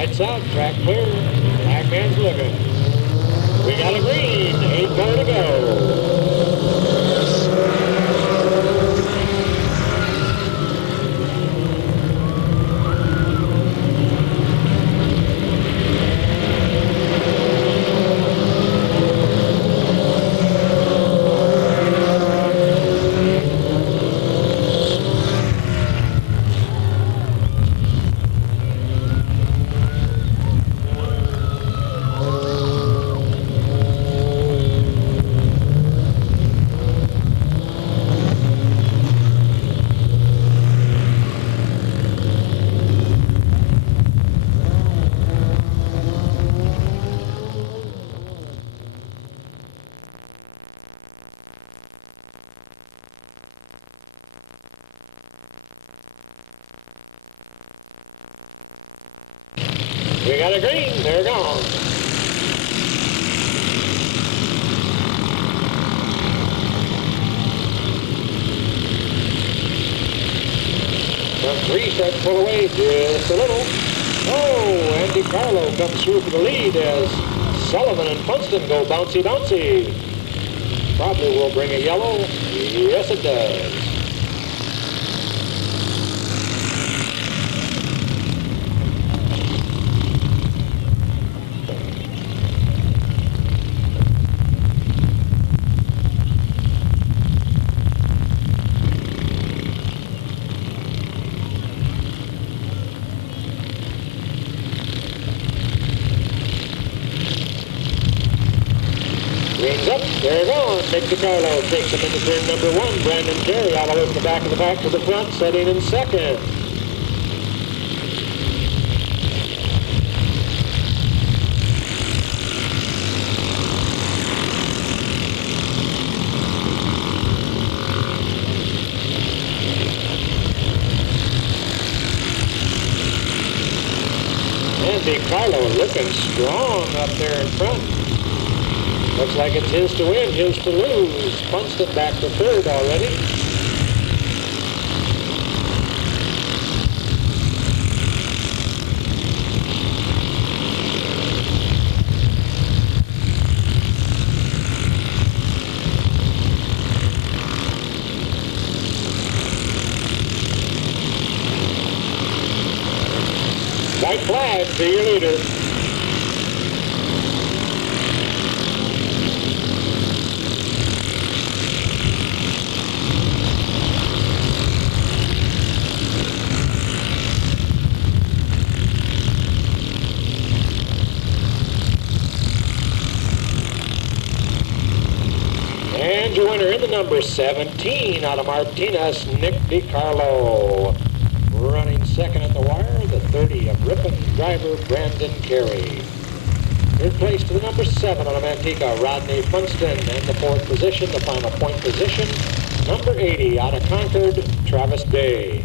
Lights out, track clear, black man's looking. We got a green, 8 more to go. We got a green, they're gone. Front three starts to pull away just a little. Oh, Andy Carlo comes through for the lead as Sullivan and Funston go bouncy, bouncy. Probably will bring a yellow. Yes, it does. Green's up, they're gone. Nick DiCarlo takes him into turn number 1. Brandon Carey all the way from the back of the pack to the front, setting in second. And DiCarlo looking strong up there in front. Looks like it's his to win, his to lose. Funston back to third already. White flag to your leader. And your winner in the number 17 out of Martinez, Nick DiCarlo. Running second at the wire, the 30 of Ripon driver Brandon Carey. Third place to the number 7 out of Manteca, Rodney Funston. And the 4th position, the final point position, number 80 out of Concord, Travis Day.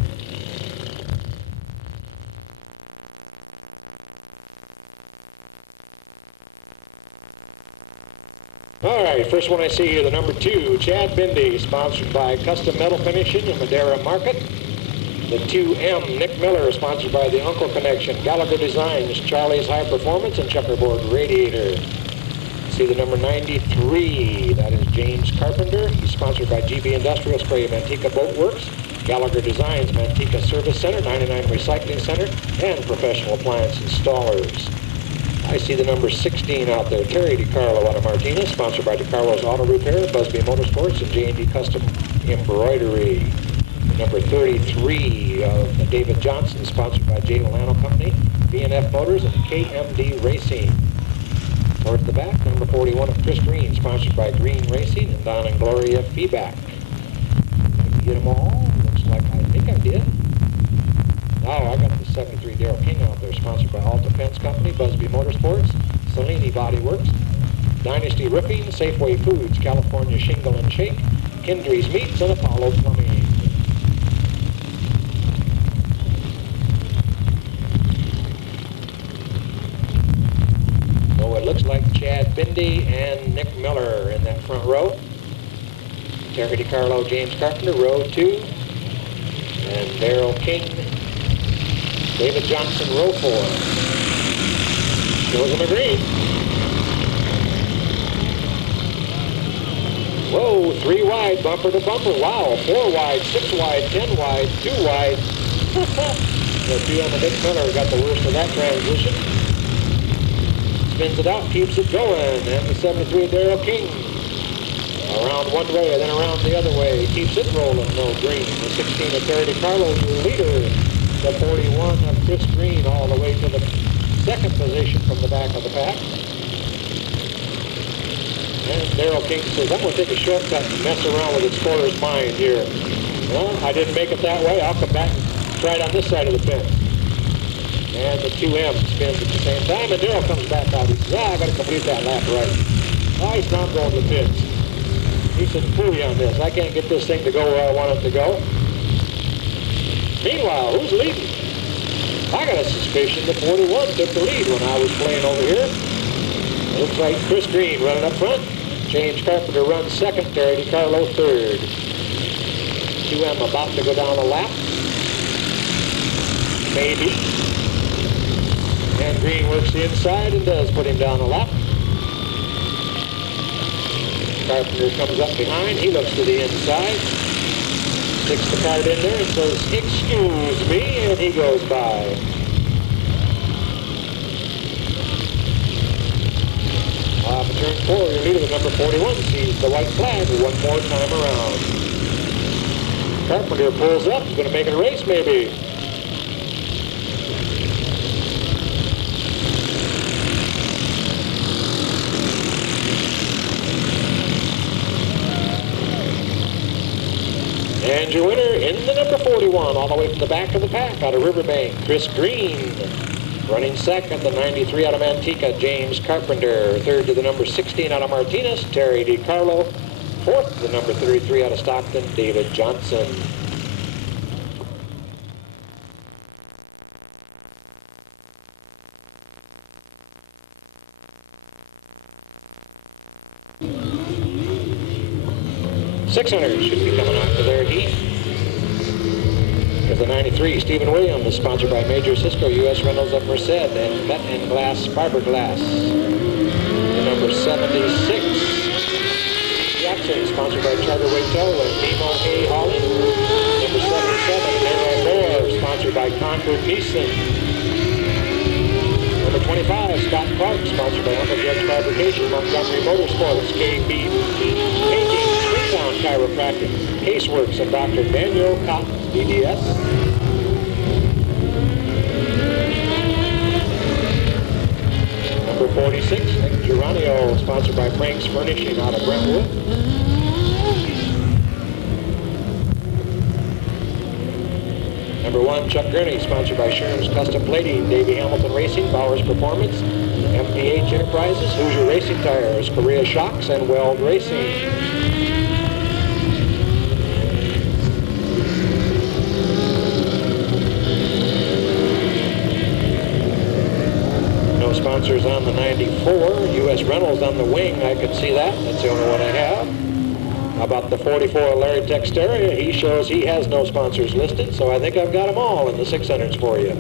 All right, first one I see here, the number 2, Chad Bindi, sponsored by Custom Metal Finishing in Madera Market. The 2M, Nick Miller, sponsored by the Uncle Connection, Gallagher Designs, Charlie's High Performance, and Checkerboard Radiator. See the number 93, that is James Carpenter. He's sponsored by GB Industrial Spray, Manteca Boat Works, Gallagher Designs, Manteca Service Center, 99 Recycling Center, and Professional Appliance Installers. I see the number 16 out there, Terry DiCarlo out of Martinez, sponsored by DiCarlo's Auto Repair, Busby Motorsports, and J&D Custom Embroidery. The number 33 of David Johnson, sponsored by J. Delano Company, B&F Motors, and KMD Racing. Towards the back, number 41 of Chris Green, sponsored by Green Racing, and Don and Gloria Feedback. Did you get them all? Looks like I think I did. Oh, I got the 73 Darrell King out there, sponsored by Alta Fence Company, Busby Motorsports, Cellini Body Works, Dynasty Roofing, Safeway Foods, California Shingle and Shake, Kendry's Meats, and Apollo Plumbing. So it looks like Chad Bindi and Nick Miller in that front row. Terry DiCarlo, James Carpenter, row 2. And Darrell King, David Johnson, row 4. Shows him a green. Whoa, 3 wide, bumper to bumper. Wow, 4 wide, 6 wide, 10 wide, 2 wide. The 2M and Nick Miller got the worst of that transition. Spins it out, keeps it going, and the 73 Darrell King. Around one way and then around the other way. Keeps it rolling, no green. The 16 of Terry DiCarlo's your leader. The 41 of Chris Green all the way to the second position from the back of the pack. And Darrell King says, I'm going to take a shortcut and mess around with Explorer's mind here. Well, I didn't make it that way. I'll come back and try it on this side of the fence. And the 2M spins at the same time, and Darrell comes back out. He says, I got to complete that lap right. Oh, he's not going to the pits. He said, fool you on this. I can't get this thing to go where I want it to go. Meanwhile, who's leading? I got a suspicion the 41 took the lead when I was playing over here. Looks like Chris Green running up front. James Carpenter runs second. Terry DiCarlo third. 2M about to go down a lap. Maybe. And Green works the inside and does put him down a lap. Carpenter comes up behind. He looks to the inside. Sticks the card in there and says, excuse me, and he goes by. For turn 4, your leader, the number 41, sees the white flag one more time around. Carpenter pulls up. He's going to make it a race, maybe. And your winner in the number 41, all the way from the back of the pack out of Riverbank, Chris Green. Running second, the 93 out of Manteca, James Carpenter. Third to the number 16 out of Martinez, Terry DiCarlo. Fourth, the number 33 out of Stockton, David Johnson. $600 should be coming out to their heat. There's the 93, Stephen Williams, sponsored by Major Cisco, U.S. Reynolds of Merced, and Cut and Glass Fiberglass. The number 76, Jackson, sponsored by Charter Waito and Nemo A. Holland. Number 77, Darrell Moore, sponsored by Concord Neeson. Number 25, Scott Clark, sponsored by Uncle Judge Fabrication, Montgomery Motorsports, KB Painting, Springtown Chiropractic, Caseworks, and Dr. Daniel Cotton, DDS. Number 46, Nick Geronio, sponsored by Frank's Furnishing out of Brentwood. Number 1, Chuck Gurney, sponsored by Sherm's Custom Plating, Davey Hamilton Racing, Bowers Performance, MPH Enterprises, Hoosier Racing Tires, Korea Shocks, and Weld Racing. No sponsors on the 94, U.S. Reynolds on the wing, I can see that. That's the only one I have. How about the 44, Larry Texteria? He shows he has no sponsors listed, so I think I've got them all in the 600s for you.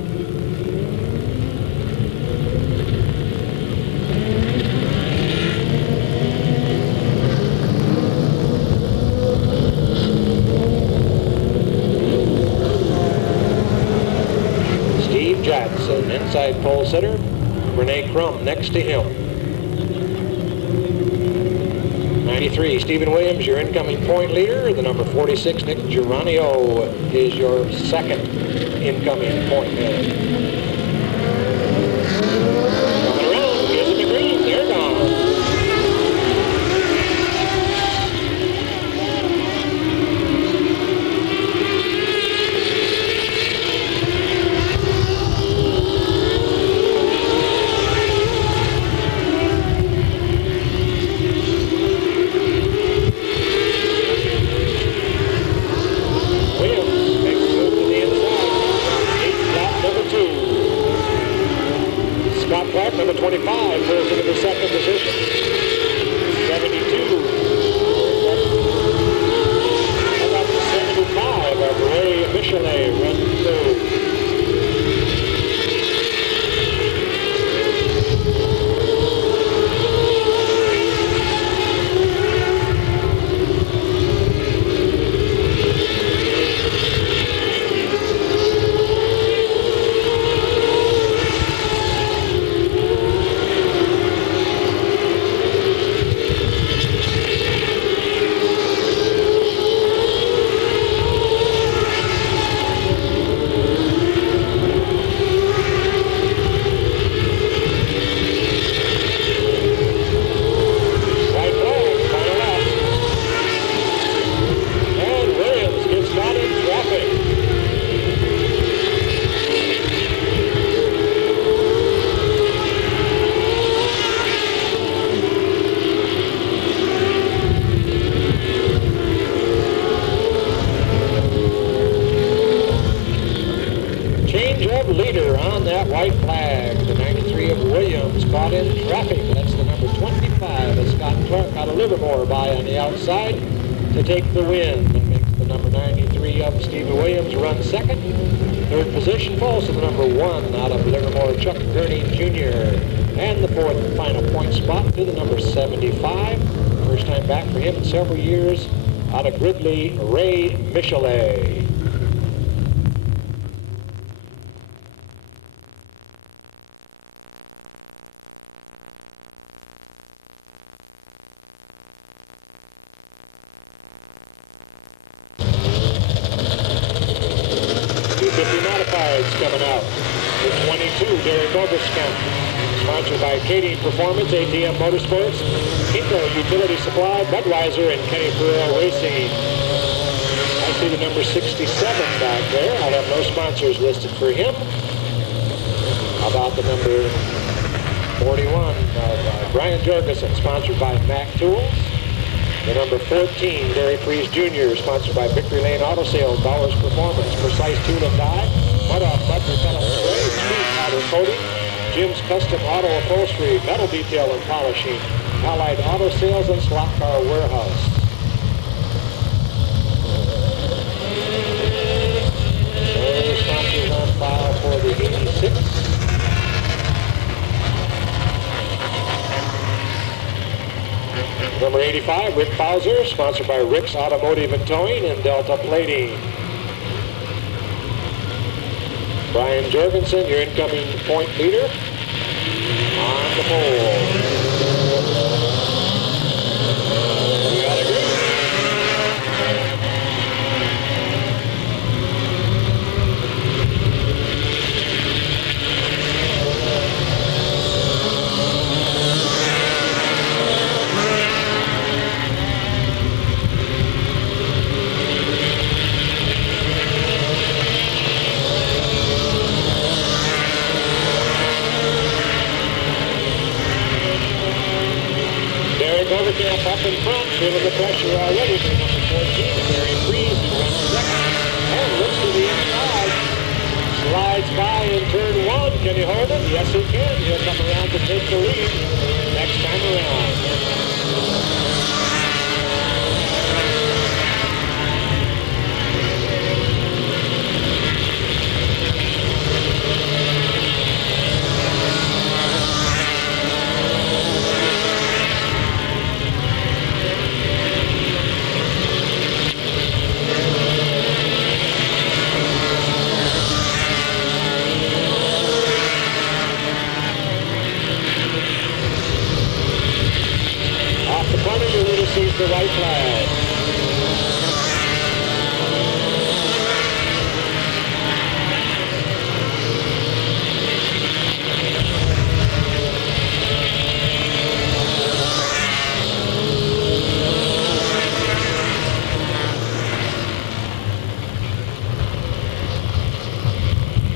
Steve Jackson, inside pole sitter. Renee Crum next to him. 93, Stephen Williams, your incoming point leader. The number 46, Nick Geronio, is your second incoming point man. Coming around, gives him a green. They're gone. Number 25 goes into the second position. 72. How about the 75 of Ray Michelet runs third. Change of leader on that white flag. The 93 of Williams caught in traffic. That's the number 25 of Scott Clark out of Livermore by on the outside to take the win. And makes the number 93 of Stephen Williams run second. Third position falls to the number 1 out of Livermore, Chuck Gurney Jr. And the fourth and final point spot to the number 75. First time back for him in several years out of Gridley, Ray Michelet. Coming out. The 22, Derek Overskamp. Sponsored by Katie Performance, ATM Motorsports, Kinko Utility Supply, Budweiser, and Kenny Burrell Racing. I see the number 67 back there. I have no sponsors listed for him. How about the number 41 of Brian Jorgensen, sponsored by Mac Tools. The number 14, Gary Freese Jr., sponsored by Victory Lane Auto Sales, Bowers Performance, Precise Tool and Die, Mud Off Mud Repellent Spray, Speed Powder Coating, Jim's Custom Auto Upholstery, Metal Detail and Polishing, Allied Auto Sales, and Slot Car Warehouse. Those sponsors on file for the 86. Number 85, Rick Bowser, sponsored by Rick's Automotive and Towing and Delta Plating. Brian Jorgensen, your incoming point leader on the pole. We got a green. Overcamp up in front, feeling the pressure already for number 14, Gary Freese, who runs second, and looks to the inside. Slides by in turn 1. Can he hold it? Yes, he can. He'll come around to take the lead next time around. The white flag.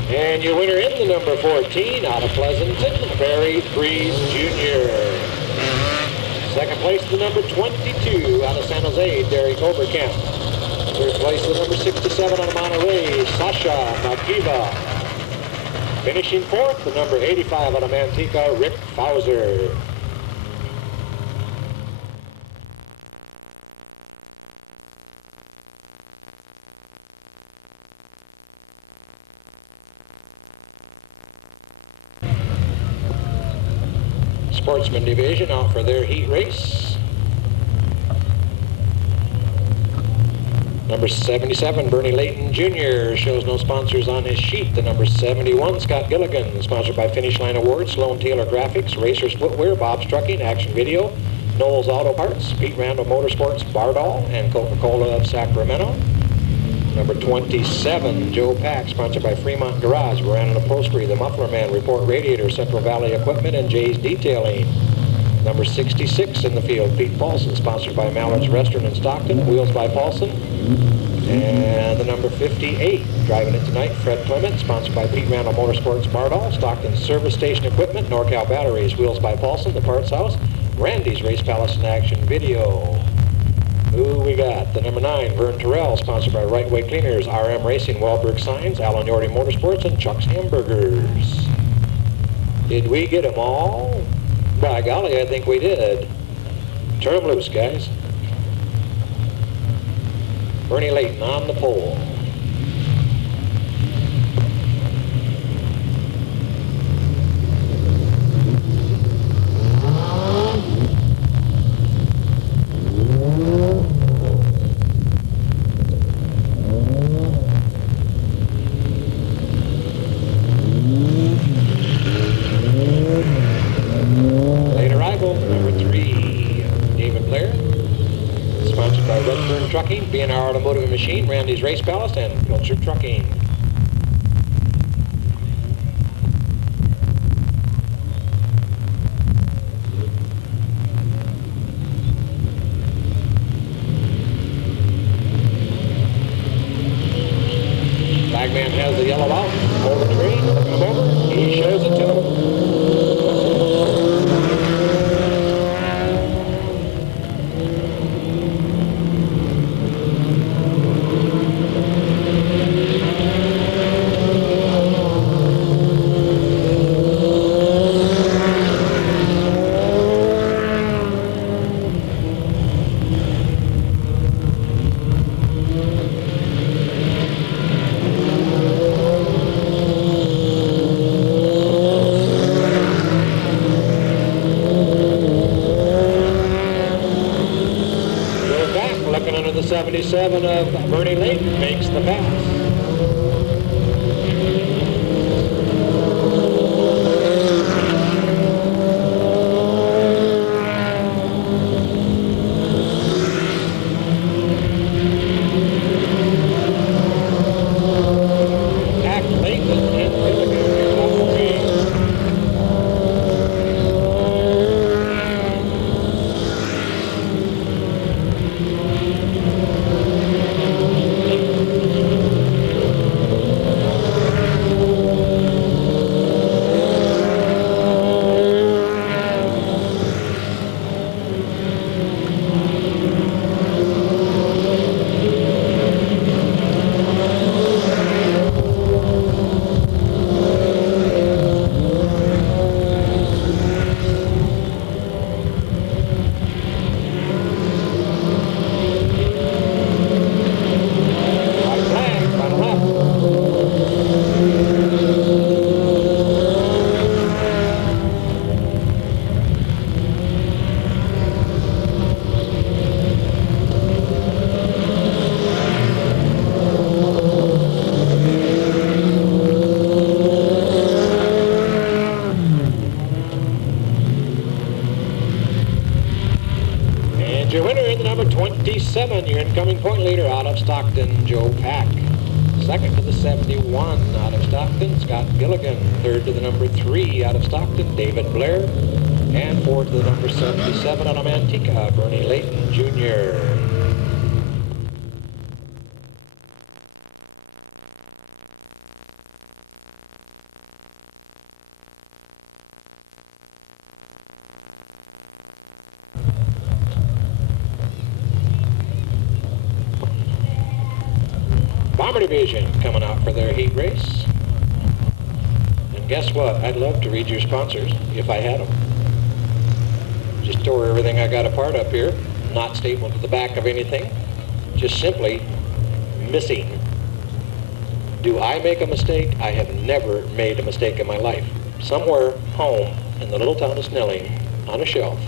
And your winner in the number 14 out of Pleasanton, Barry Freese Jr. Second place, the number 22 out of San Jose, Derek Overcamp. Third place, the number 67 out of Monterey, Sasha Makiva. Finishing fourth, the number 85 out of Manteca, Rick Bowser. Sportsman division out for their heat race. Number 77, Bernie Layton Jr. shows no sponsors on his sheet. The number 71, Scott Gilligan, sponsored by Finish Line Awards, Sloan Taylor Graphics, Racers Footwear, Bob's Trucking, Action Video, Knowles Auto Parts, Pete Randall Motorsports, Bardall, and Coca-Cola of Sacramento. Number 27, Joe Pack, sponsored by Fremont Garage, Brandon Upholstery, The Muffler Man, Report Radiator, Central Valley Equipment, and Jay's Detailing. Number 66 in the field, Pete Paulson, sponsored by Mallard's Restaurant in Stockton, Wheels by Paulson. And the number 58, driving it tonight, Fred Clement, sponsored by Pete Randall Motorsports, Bardall, Stockton Service Station Equipment, NorCal Batteries, Wheels by Paulson, The Parts House, Randy's Race Palace and Action Video. Who we got? The number 9, Vern Terrell, sponsored by Right Way Cleaners, RM Racing, Wahlberg Signs, Alan Yorty Motorsports, and Chuck's Hamburgers. Did we get them all? By golly, I think we did. Turn them loose, guys. Bernie Layton on the pole. Trucking, B&R Automotive and Machine, Randy's Race Palace, and Pilcher Trucking. Flagman has the yellow out, over the green, looking him over, he shows it to him. Under the 77 of Bernie Layton makes the pass. Your winner in the number 27, your incoming point leader out of Stockton, Joe Pack. Second to the 71 out of Stockton, Scott Gilligan. Third to the number 3 out of Stockton, David Blair. And fourth to the number 77 out of Manteca, Bernie Layton Jr. Bomber Division coming out for their heat race. And guess what? I'd love to read your sponsors if I had them. Just tore everything I got apart up here. Not stapled to the back of anything. Just simply missing. Do I make a mistake? I have never made a mistake in my life. Somewhere home in the little town of Snelling, on a shelf,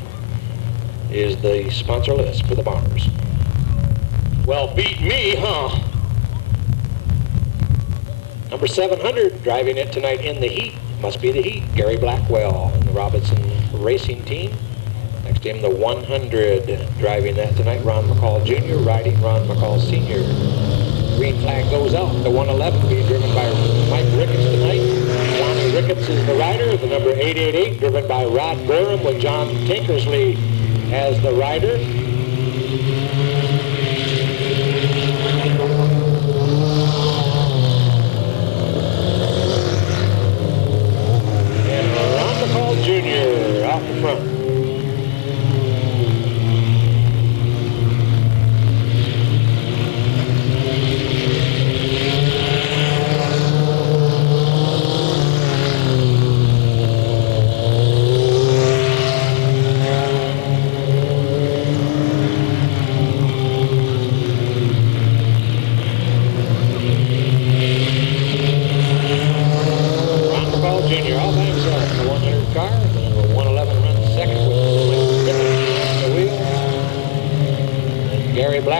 is the sponsor list for the Bombers. Well, beat me, huh? Number 700, driving it tonight in the heat, must be the heat, Gary Blackwell and the Robinson Racing Team. Next to him, the 100, driving that tonight, Ron McCall Jr., riding Ron McCall Sr. Green flag goes out, the 111 being driven by Mike Ricketts tonight. Johnny Ricketts is the rider, the number 888, driven by Rod Gorham with John Tinkersley as the rider. Jr. out the front.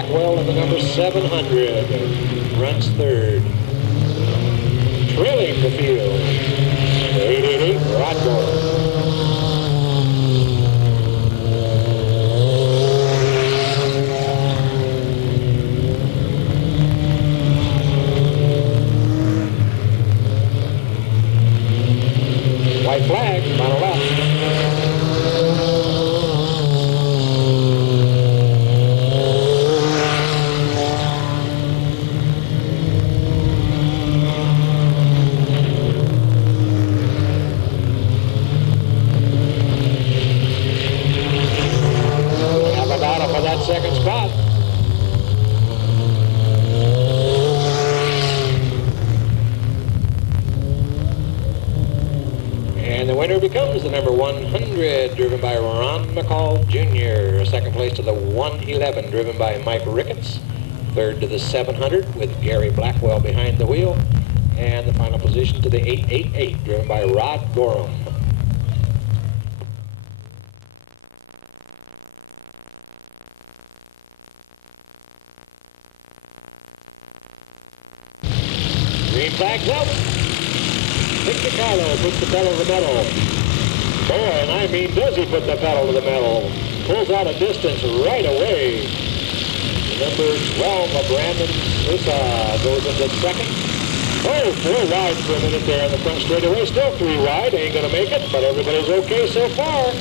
Blackwell in the number 700 runs third. Trailing the field, 888 Rod Gorham. White flag, final lap. Have a battle for that second spot. And the winner becomes the number 100, driven by Ron McCall Jr. Second place to the 111, driven by Mike Ricketts. Third to the 700, with Gary Blackwell behind the wheel. And the final position to the 888, driven by Rod Gorham. Green flag's up. Nick DiCarlo puts the pedal to the metal. Boy, and I mean, does he put the pedal to the metal? Pulls out a distance right away. Number 12 of Brandon Issa goes into second. Oh, 4 wide for a minute there on the front straightaway. Still 3 wide. Ain't going to make it, but everybody's okay so far.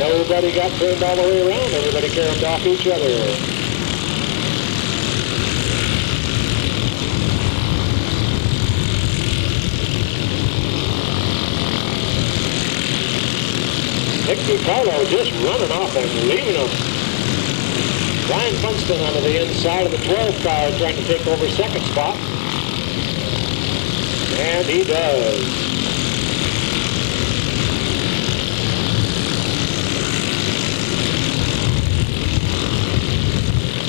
Nobody got turned all the way around. Everybody carried off each other. Nick DiCarlo just running off and leaving them. Brian Funston onto the inside of the 12 car trying to take over second spot. And he does.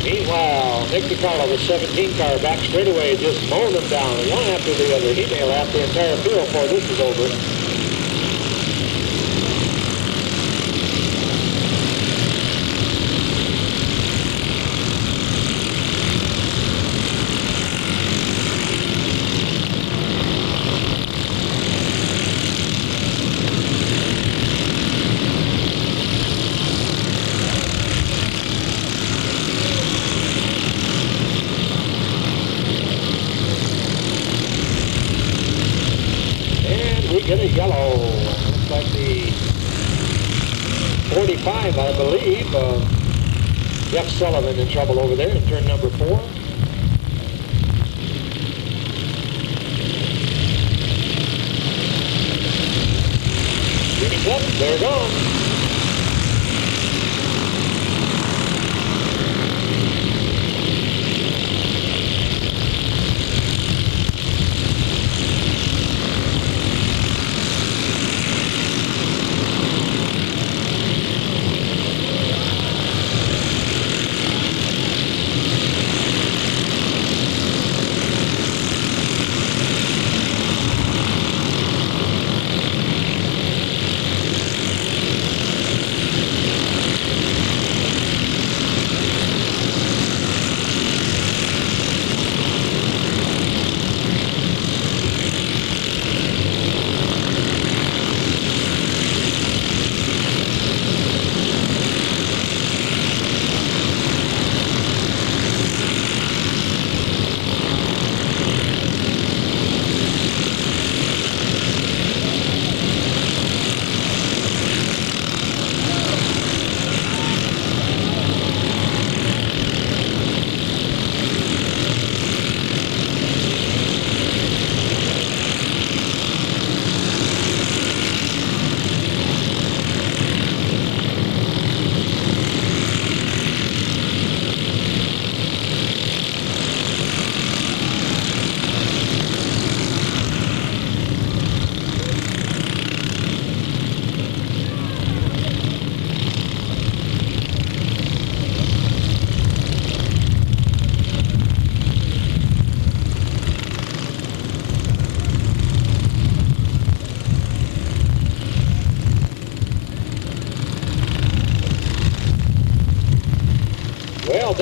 Meanwhile, Nick DiCarlo, the 17 car, back straightaway, just mowing them down one after the other. He may lap the entire field before this is over. Get a yellow. Looks like the 45, I believe. Jeff Sullivan in trouble over there in turn number 4. Green's up. They're gone.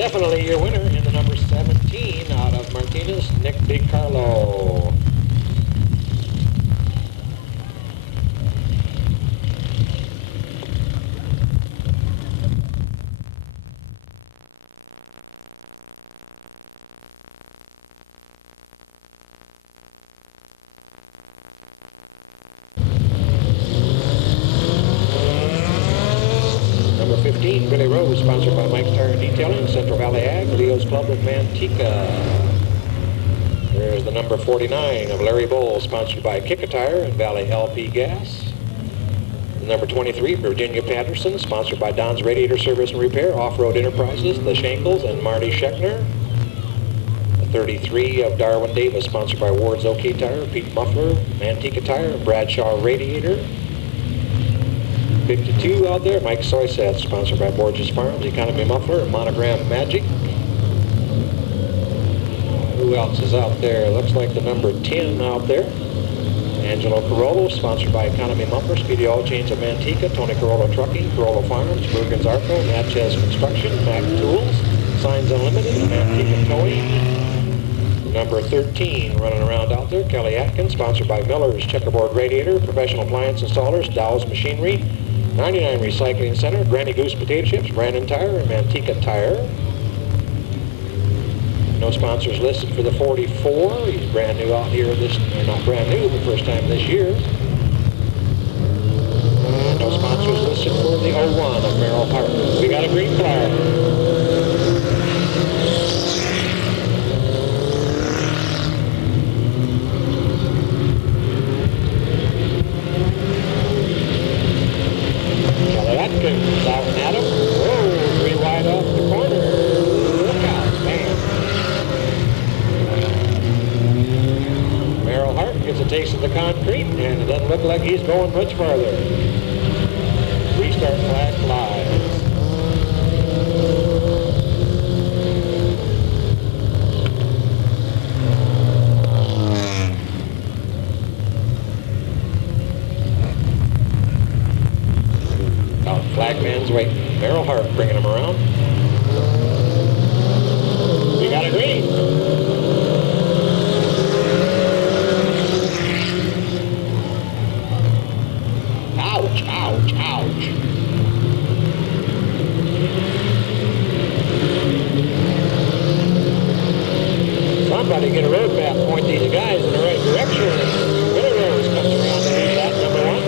Definitely your winner in the number 17 out of Martinez, Nick DiCarlo. Number 15, Billy Rose, sponsored by Mike's Tire and Detailing, Central Valley Ag, Leo's Club of Manteca. There's the number 49 of Larry Bowles, sponsored by Kick-A-Tire and Valley LP Gas. The number 23, Virginia Patterson, sponsored by Don's Radiator Service and Repair, Off-Road Enterprises, The Shankles, and Marty Scheckner. The 33 of Darwin Davis, sponsored by Ward's OK Tire, Pete Muffler, Manteca Tire, and Bradshaw Radiator. 52 out there, Mike Soyseth, sponsored by Borges Farms, Economy Muffler, and Monogram Magic. Who else is out there? Looks like the number 10 out there. Angelo Carollo, sponsored by Economy Muffler, Speedy All Chains of Manteca, Tony Carollo Trucking, Carollo Farms, Bergens Arco, Natchez Construction, Mac Tools, Signs Unlimited, Manteca Towing. Number 13 running around out there, Kelly Atkins, sponsored by Miller's Checkerboard Radiator, Professional Appliance Installers, Dow's Machinery, 99 Recycling Center, Granny Goose Potato Chips, Brandon Tire, and Manteca Tire. No sponsors listed for the 44. He's brand new out here or not brand new, the first time this year. And no sponsors listed for the 01 of Merrill Hart. We got a green flag. Atkins out and at him. Whoa, 3 wide off the corner. Look out, man. Merrill Hart gets a taste of the concrete, and it doesn't look like he's going much farther. Restart flag flies. Flagman's waiting. Merrill Hart bringing him around. We got a green. Ouch, ouch, ouch. Somebody get a road map, point these guys in the right direction. Billy Rose comes around to do that, number 1.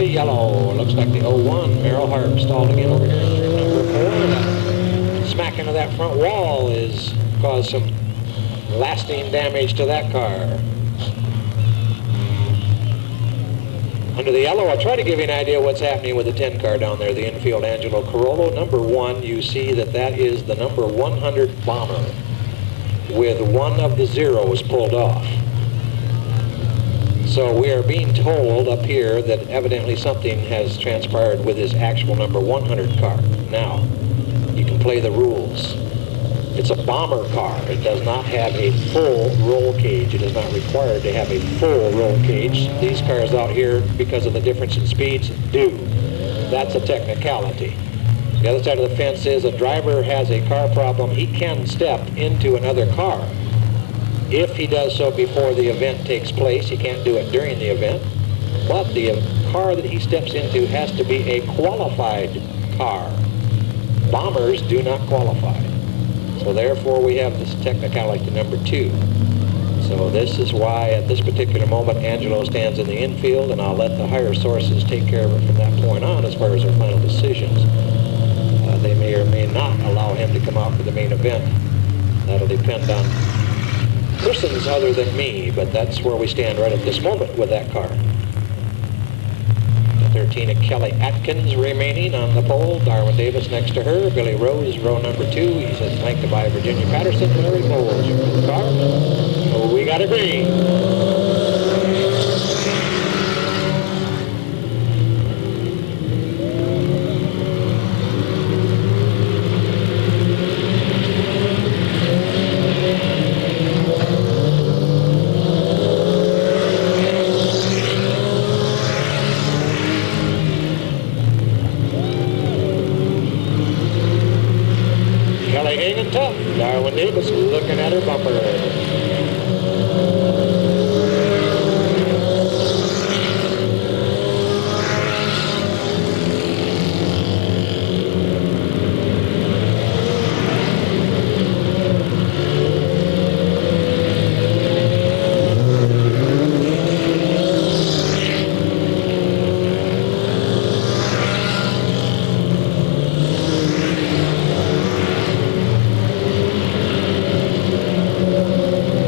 Yellow. Looks like the 01 Merrill Hart stalled again over here in number 4. That smack into that front wall has caused some lasting damage to that car. Under the yellow, I'll try to give you an idea what's happening with the 10 car down there, the infield Angelo Carollo. Number 1, you see that is the number 100 Bomber with one of the zeros pulled off. So we are being told up here that evidently something has transpired with his actual number 100 car. Now, you can play the rules. It's a bomber car. It does not have a full roll cage. It is not required to have a full roll cage. These cars out here, because of the difference in speeds, do. That's a technicality. The other side of the fence is a driver has a car problem. He can step into another car. If he does so before the event takes place, he can't do it during the event. But the car that he steps into has to be a qualified car. Bombers do not qualify. So therefore we have this technicality number 2. So this is why at this particular moment Angelo stands in the infield, and I'll let the higher sources take care of it from that point on as far as their final decisions. They may or may not allow him to come out for the main event. That'll depend on persons other than me, but that's where we stand right at this moment with that car. But they're Tina Kelly Atkins remaining on the pole. Darwin Davis next to her. Billy Rose, row number 2. He's flanked by Virginia Patterson. Larry Bowles in the car. So we got a green. Kelly hanging tough. Darwin Davis looking at her bumper.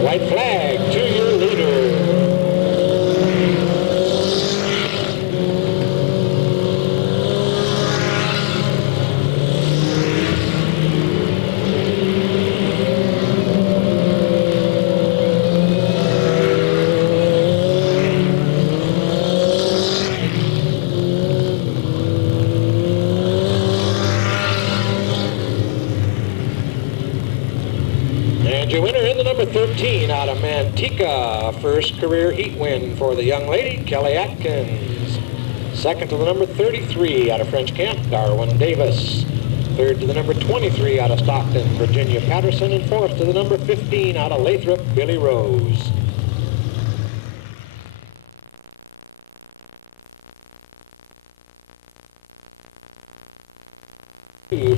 White flag, 2-year leader. And your winner in the number 13 out of Manteca. First career heat win for the young lady, Kelly Atkins. Second to the number 33 out of French Camp, Darwin Davis. Third to the number 23 out of Stockton, Virginia Patterson. And fourth to the number 15 out of Lathrop, Billy Rose.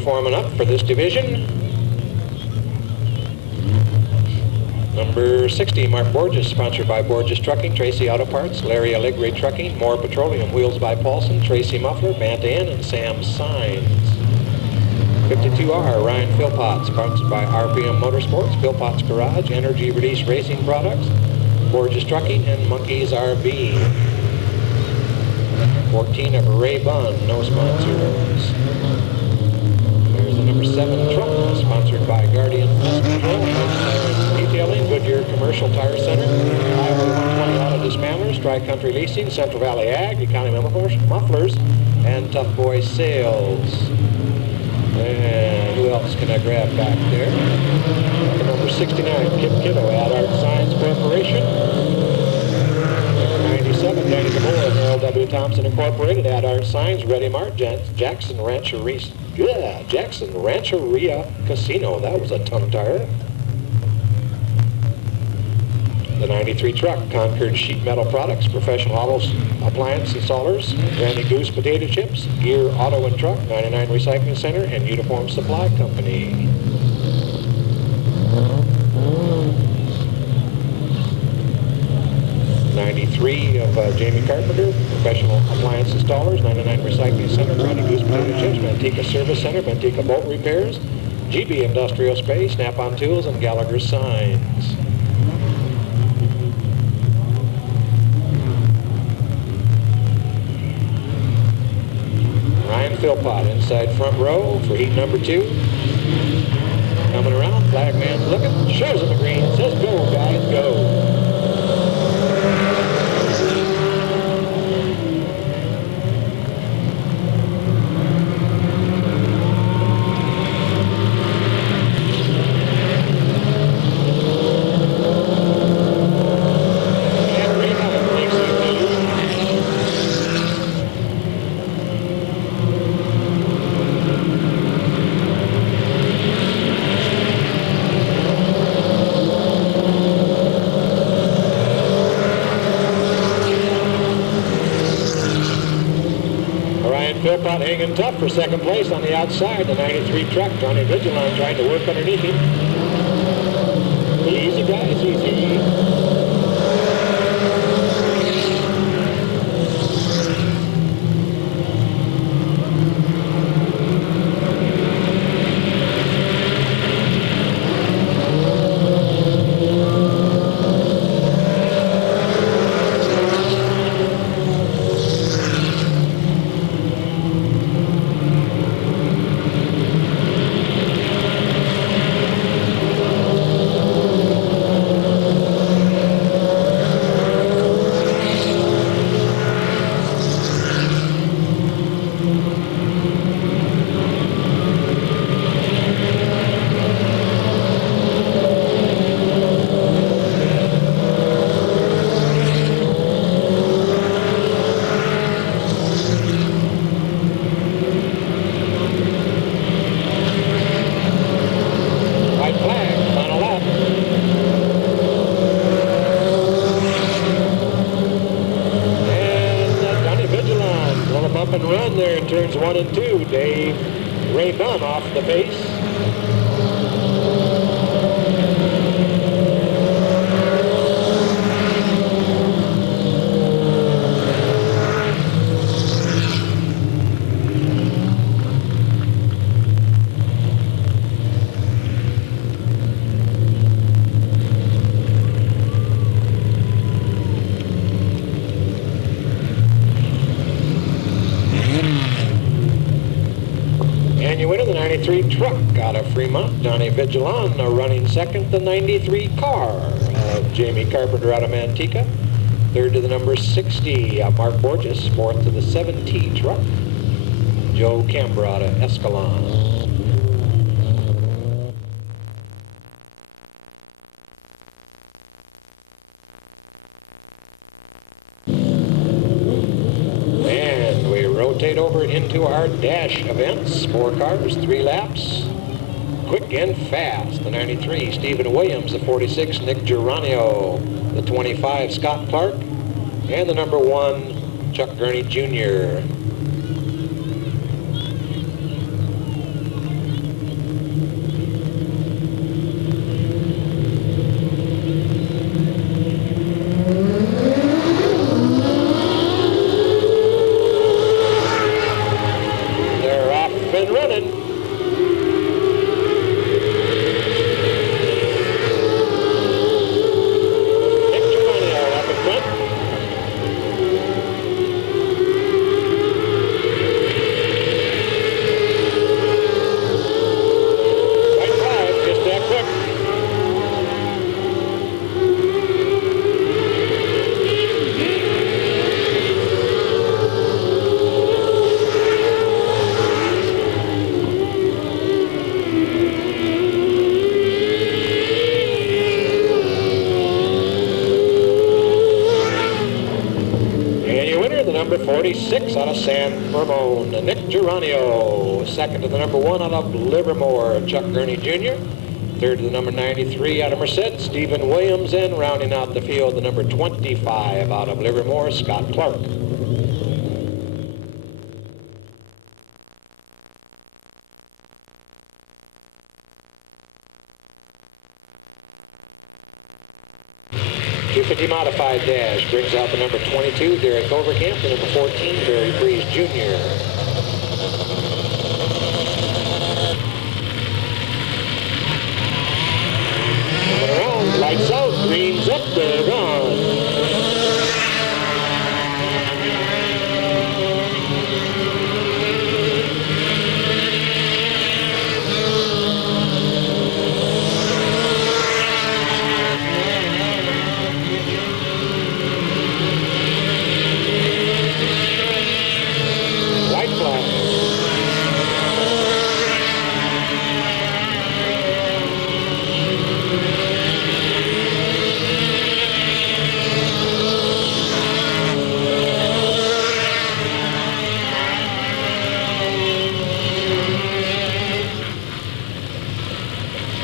Forming up for this division. Number 60, Mark Borges, sponsored by Borges Trucking, Tracy Auto Parts, Larry Allegri Trucking, More Petroleum, Wheels by Paulson, Tracy Muffler, Bantan, and Sam Signs. 52R, Ryan Philpott, sponsored by RPM Motorsports, Philpott's Garage, Energy Release Racing Products, Borges Trucking, and Monkeys RV. 14 of Ray Bunn, no sponsors. Here's the number 7 truck, sponsored by Guardian Pest Control, Detailing, Goodyear Commercial Tire Center, Highway 120 Auto Dismantlers, Tri-Country Leasing, Central Valley Ag, Economy Mufflers, and Tough Boy Sales. And who else can I grab back there? The number 69, Kip Kiddo, Ad Art Signs Corporation. Number 97, Danny DeMoore, Harold W. Thompson Incorporated, Ad Art Signs, Ready Mart, Jackson Rancheria Casino. That was a tongue tire. The 93 truck, Concord Sheet Metal Products, Professional Auto Appliance Installers, Granny Goose Potato Chips, Gear Auto and Truck, 99 Recycling Center, and Uniform Supply Company. '93 of Jamie Carpenter, Professional Appliance Installers, 99 Recycling Center, Granny Goose Potato Chips, Manteca Service Center, Manteca Boat Repairs, GB Industrial Space, Snap-on Tools, and Gallagher Signs. Ryan Philpott inside front row for heat number 2. Coming around, flag man's looking, shows him the green, says go guys, go. Philpott hanging tough for second place on the outside. The 93 truck, Johnny Vigilon trying to work underneath him. Easy guys, easy. bump and run there in turns 1 and 2. Dave Ray Dunn off the pace. And you winner, the 93 truck out of Fremont, Donnie Vigilon, running second. The 93 car of Jamie Carpenter out of Manteca. Third to the number 60, Mark Borges. Fourth to the 7T truck, Joe Cambra out of Escalon. Rotate over into our dash events. 4 cars, 3 laps. Quick and fast. The 93, Stephen Williams. The 46, Nick Geronio. The 25, Scott Clark. And the number 1, Chuck Gurney Jr. Number 46 out of San Ramon, Nick Geronio. Second to the number 1 out of Livermore, Chuck Gurney Jr. Third to the number 93 out of Merced, Stephen Williams. And rounding out the field, the number 25 out of Livermore, Scott Clark. .250 modified dash brings out the number 22, Derek Overcamp, the number 14, Barry Breeze Jr. Coming around, lights out, greens up, they're gone.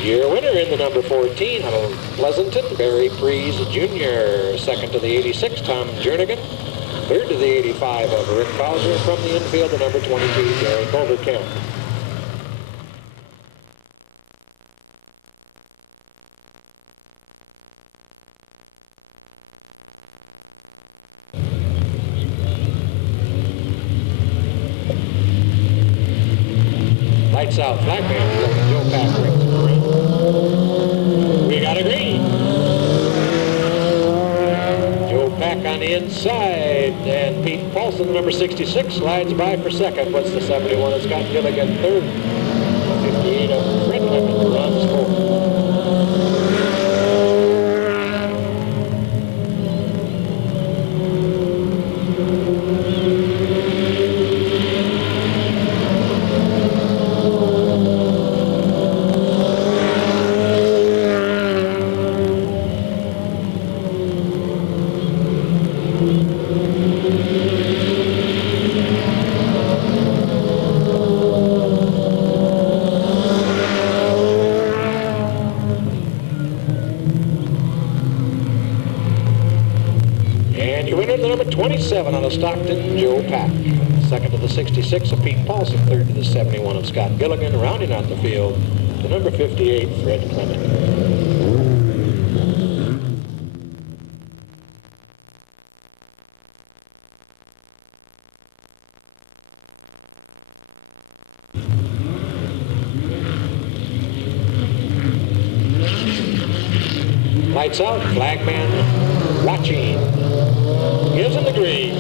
Your winner in the number 14 out of Pleasanton, Barry Breeze Jr. Second to the 86, Tom Jernigan. Third to the 85 of Rick Bowser. From the infield, the number 22, Derek Overcamp. Lights out, flag man, looking Joe Patrick. We got a green. Joe Pack on the inside, and Pete Paulson, the number 66, slides by for second. What's the 71? It's got Gilligan third. 58 of Fred Lemon runs fourth. 27 out of Stockton, Joe Pack. Second to the 66 of Pete Paulson. Third to the 71 of Scott Gilligan. Rounding out the field, the number 58, Fred Clement. Lights out, flagman watching. Gives him the green.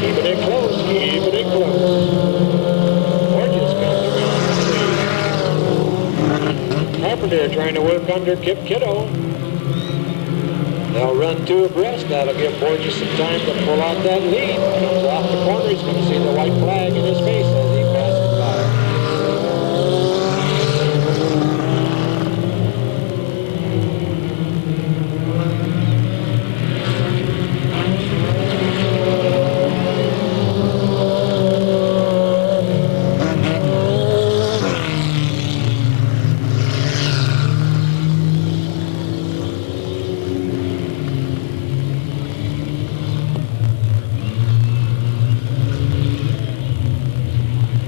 Keeping it close, keeping it close. Borges comes around. Carpenter trying to work under Kip Kiddo. They'll run two abreast. That'll give Borges some time to pull out that lead. Comes off the corner. He's going to see the white flag in his face as he passes by.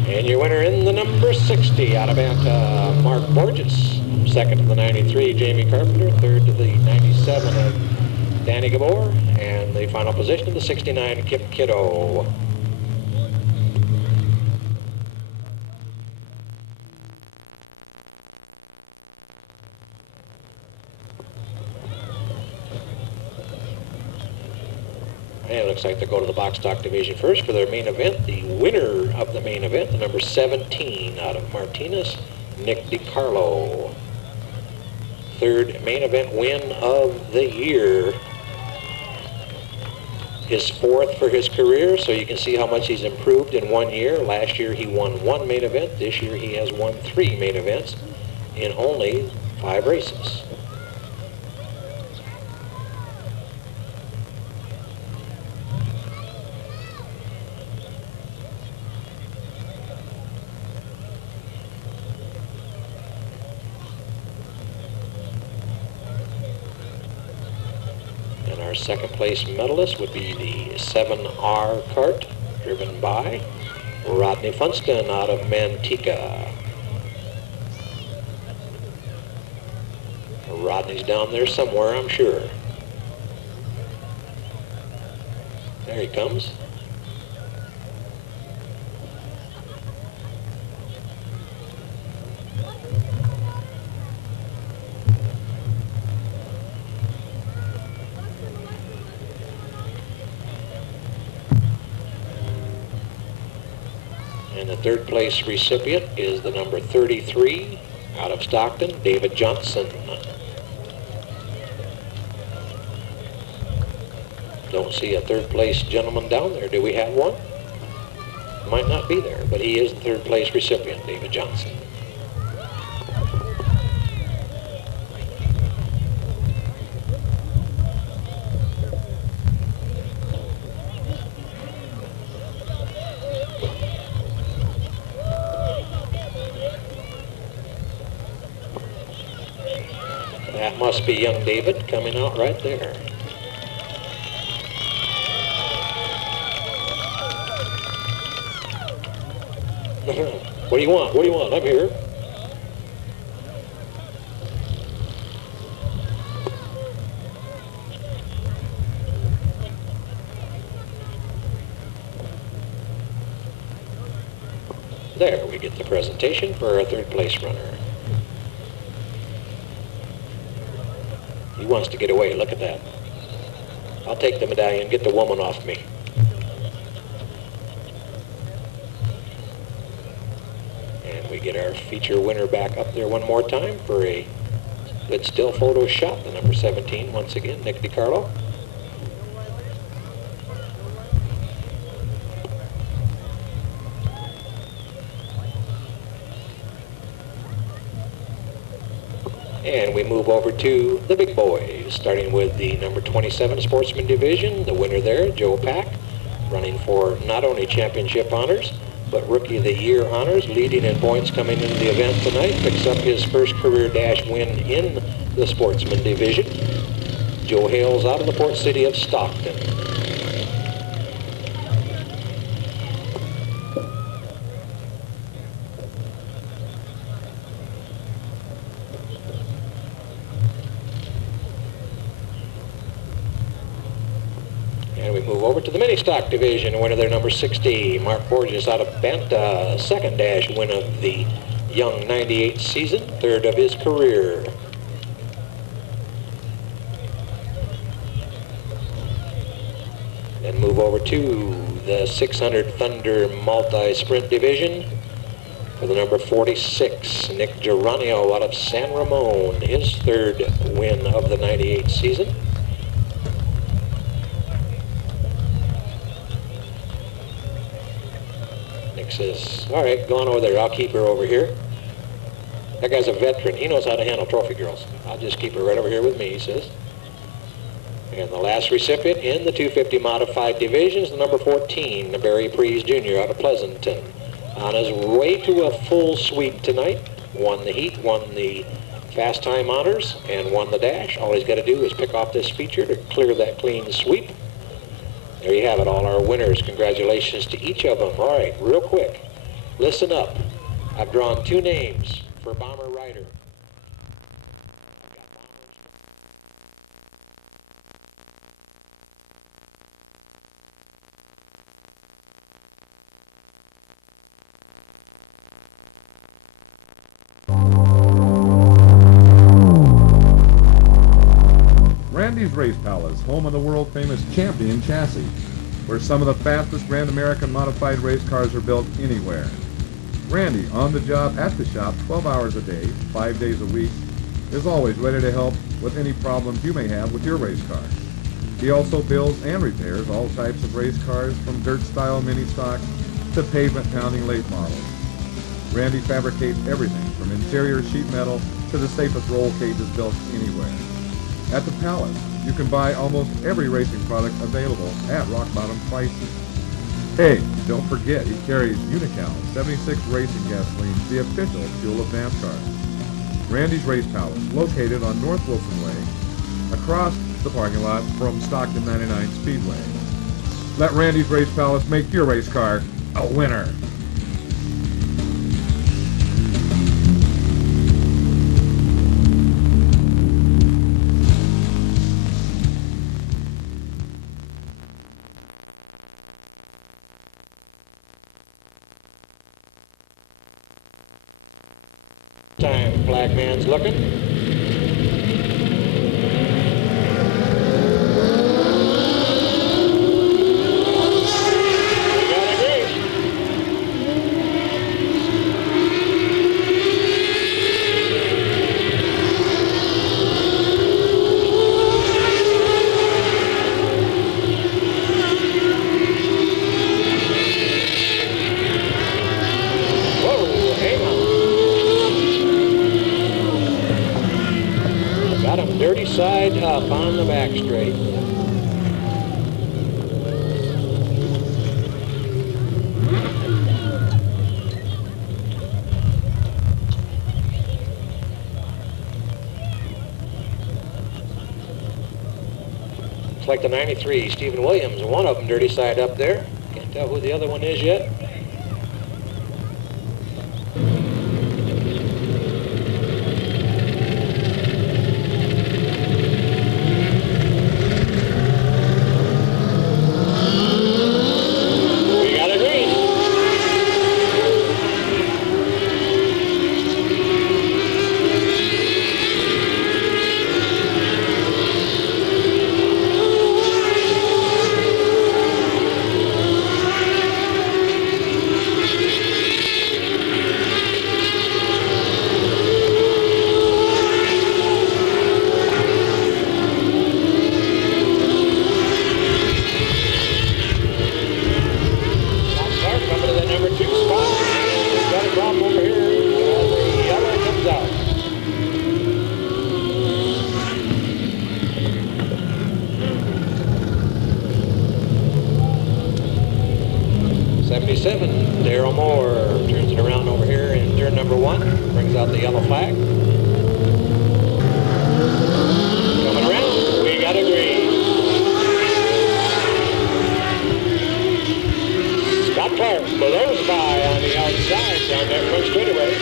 And your winner in the number 60 out of Anta, Mark Borges. Second to the 93, Jamie Carpenter. Third to the 97 of Danny Gabor. And the final position of the 69, Kip Kiddo. And it looks like they go to the box stock division first for their main event. The winner of the main event, the number 17 out of Martinez, Nick DiCarlo. Third main event win of the year. His fourth for his career, so you can see how much he's improved in 1 year. Last year he won 1 main event. This year he has won 3 main events in only 5 races. And our second place medalist would be the 7R cart, driven by Rodney Funston out of Manteca. Rodney's down there somewhere, I'm sure. There he comes. And the third place recipient is the number 33 out of Stockton, David Johnson. Don't see a third place gentleman down there. Do we have one? Might not be there, but he is the third place recipient, David Johnson. That must be young David coming out right there. What do you want? What do you want? I'm here. There, we get the presentation for our third place runner. He wants to get away. Look at that. I'll take the medallion, get the woman off me. And we get our feature winner back up there one more time for a good still photo shot. The number 17, once again, Nick DiCarlo. And we move over to the big boys, starting with the number 27 Sportsman Division. The winner there, Joe Pack, running for not only championship honors, but Rookie of the Year honors, leading in points coming into the event tonight. Picks up his first career dash win in the Sportsman Division. Joe Hales out of the port city of Stockton. And we move over to the mini stock division. Winner there, number 60, Mark Borges out of Banta. Second dash win of the young 98 season, third of his career. Then move over to the 600 Thunder multi-sprint division for the number 46, Nick Geronio out of San Ramon, his third win of the 98 season. Nick says, all right, go on over there. I'll keep her over here. That guy's a veteran. He knows how to handle trophy girls. I'll just keep her right over here with me, he says. And the last recipient in the 250 modified division is the number 14, Barry Prees Jr. out of Pleasanton. On his way to a full sweep tonight. Won the heat, won the fast time honors, and won the dash. All he's got to do is pick off this feature to clear that clean sweep. There you have it, all our winners. Congratulations to each of them. All right, real quick, listen up. I've drawn two names for Bomber Rider. Randy's Race Palace, home of the world-famous Champion chassis, where some of the fastest Grand American modified race cars are built anywhere. Randy, on the job, at the shop, 12 hours a day, 5 days a week, is always ready to help with any problems you may have with your race car. He also builds and repairs all types of race cars, from dirt-style mini-stock to pavement-pounding late models. Randy fabricates everything from interior sheet metal to the safest roll cages built anywhere. At the Palace, you can buy almost every racing product available at rock-bottom prices. Hey, don't forget he carries Unical 76 Racing Gasoline, the official fuel of NASCAR. Randy's Race Palace, located on North Wilson Way, across the parking lot from Stockton 99 Speedway. Let Randy's Race Palace make your race car a winner. Time, black man's looking. Dirty side up on the back straight. Looks like the 93, Stephen Williams, one of them dirty side up there. Can't tell who the other one is yet. 77, Daryl Moore turns it around over here in turn number 1, brings out the yellow flag. Coming around, we got a green. Scott Clark blows by on the outside down that front straightaway.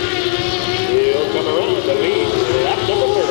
He'll come around the lead, lap number 4.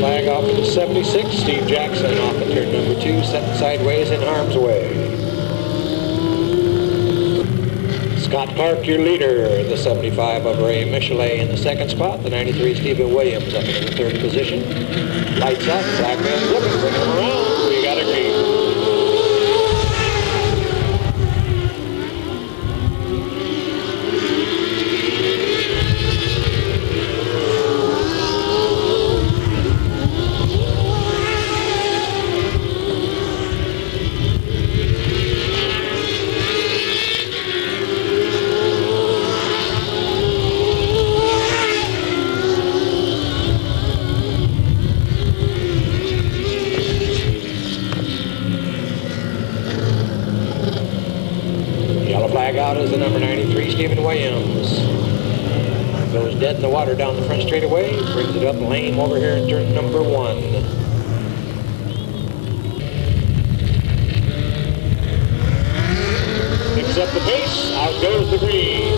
Flag off at the 76, Steve Jackson off at turn number 2, setting sideways in harm's way. Scott Clark, your leader, the 75 of Ray Michelet in the 2nd spot, the 93 Stephen Williams up in the 3rd position. Lights up, black man's looking, bringing him around, we got a green. Flag out is the number 93, Stephen Williams. Goes dead in the water down the front straightaway, brings it up lame over here in turn number 1. Picks up the pace, out goes the green.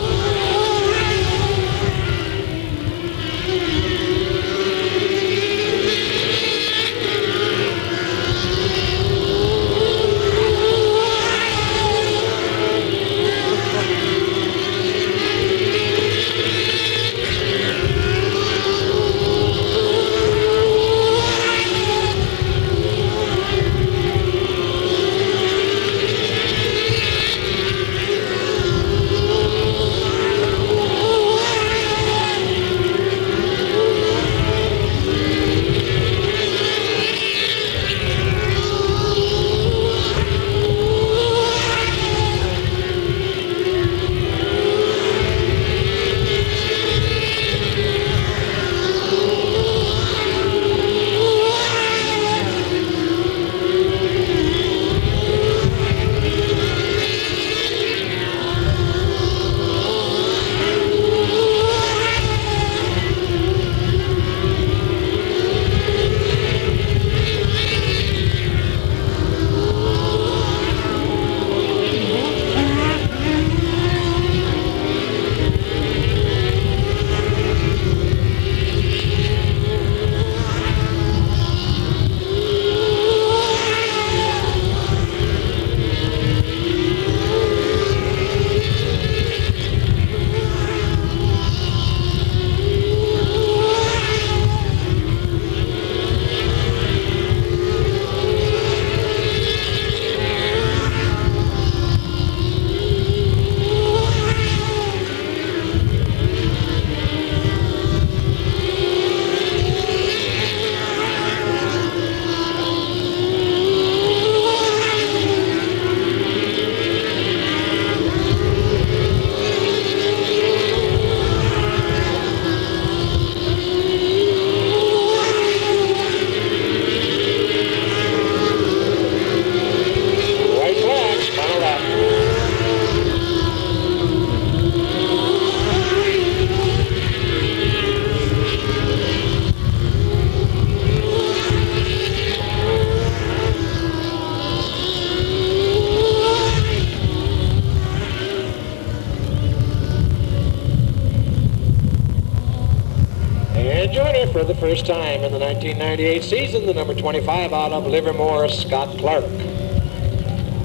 for the first time in the 1998 season, the number 25 out of Livermore, Scott Clark.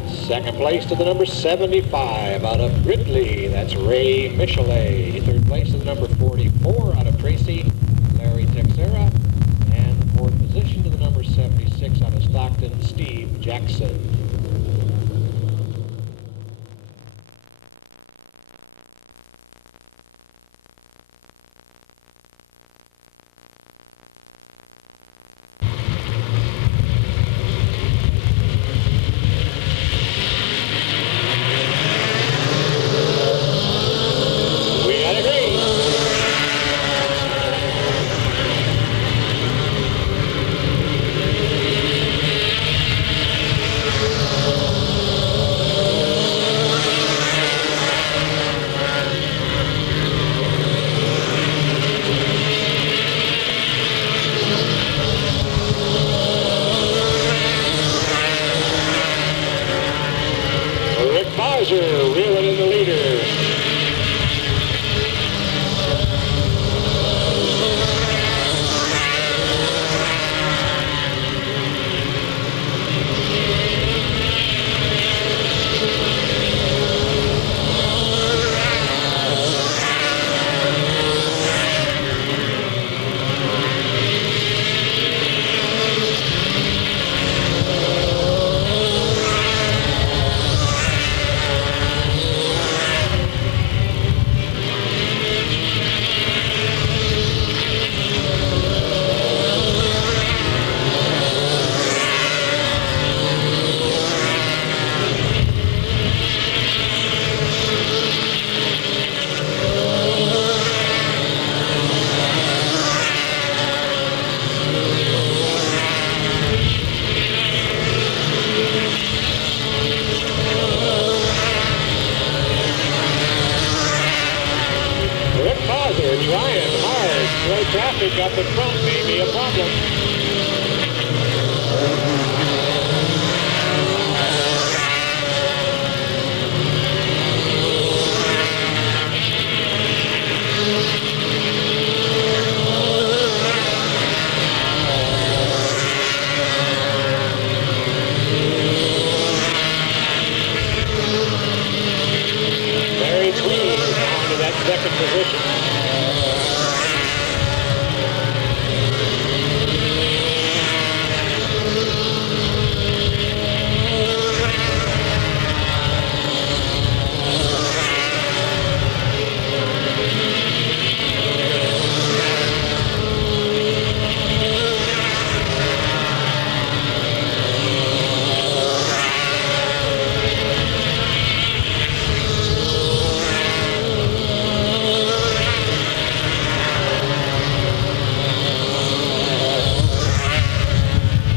Second place to the number 75 out of Gridley, that's Ray Michelet. Third place to the number 44 out of Tracy, Larry Texera. And the fourth position to the number 76 out of Stockton, Steve Jackson. Reeling in the leader. Trying hard. Slow traffic up in front may be a problem.